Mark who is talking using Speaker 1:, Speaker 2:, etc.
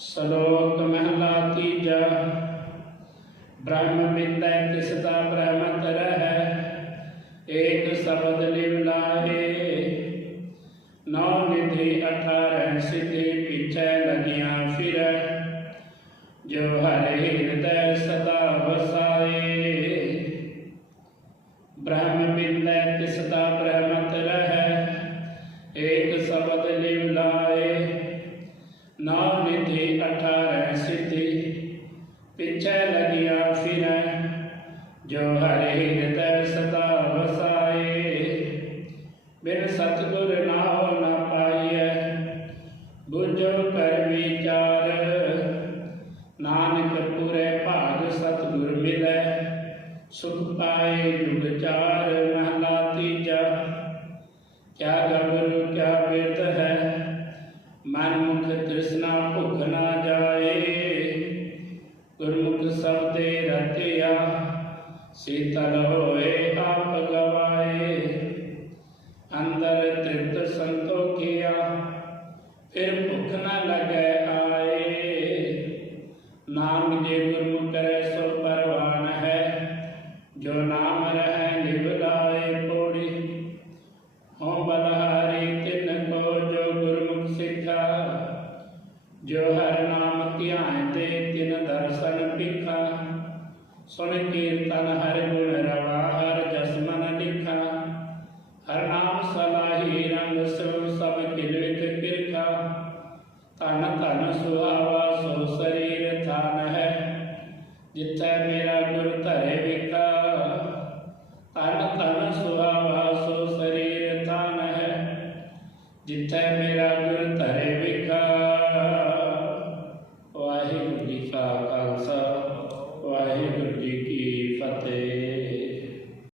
Speaker 1: ਸ਼ਲੋਕ ਮਹਿਲਾ ਤੀਜਾ। ਬ੍ਰਹਮ ਵਿਦੈ ਤਿਸ ਦਾ ਬ੍ਰਹਮਤ ਰਹੈ ਏਕ ਸ਼ਬਦ ਲਿਵ ਲਾਹੇ। ਨੌ ਨਿਧੀ ਅਠਾਰਹ ਸਿਧੀ ਪਿਛੈ ਲਗਿਆ ਫਿਰੈ, ਜੋ ਹਰਿ ਹਿਰਦੈ ਸਦਾ ਵਸਾਏ। ਬ੍ਰਹਮ ਵਿਦੈ ਤਿਸ ਦਾ ਬ੍ਰਹਮਤ ਰਹੈ ਏਕ ਸ਼ਬਦ ਲਿਵ ਲਾਏ ਨਾਮ ਪਿਛੈ ਲਗਿਆ ਫਿਰੈ, ਜੋ ਹਰਿ ਹਿਰਦੈ ਸਦਾ ਵਸਾਏ। ਬਿਨ ਸਤਿਗੁਰ ਨਾਉ ਨਾ ਪਾਈਐ, ਬੁਝੋ ਕਰ ਵਿਚਾਰ। ਨਾਨਕ ਪੂਰੇ ਭਾਗ ਸਤਿਗੁਰ ਮਿਲੈ, ਸੁਖ ਪਾਏ ਜੁਗ ਚਾਰ, ਮਹਲਾ ਤੀਜਾ। ਕਿਆ ਗਬਰ ਕਿਆ ਬਿਰਤ ਹੈ, ਮਨ ਮੁਖ ਤ੍ਰਿਸ਼ਨਾ ਭੁਖ ਨਾ ਜਾਏ। ਗੁਰਮੁਖ ਸਬਦੇ ਰਤਿਆ ਸੀਤਲ ਹੋਏ ਆਪ ਗਵਾਏ। ਅੰਦਰ ਤ੍ਰਿਪਤ ਸੰਤੋਖਿਆ, ਫਿਰ ਭੁੱਖ ਨਾ ਲਗੈ ਆਏ। ਨਾਮ ਜੇ सुन कीर्तन हर गुण रवा हर जसमन लिखा हर नाम सलाही रंग स्रो सब किलित किरखा तन तन सुहावा सो शरीर थान है जिथे मेरा गुर धरे विका तन तन सुहावा सो शरीर थान है जिथे मेरा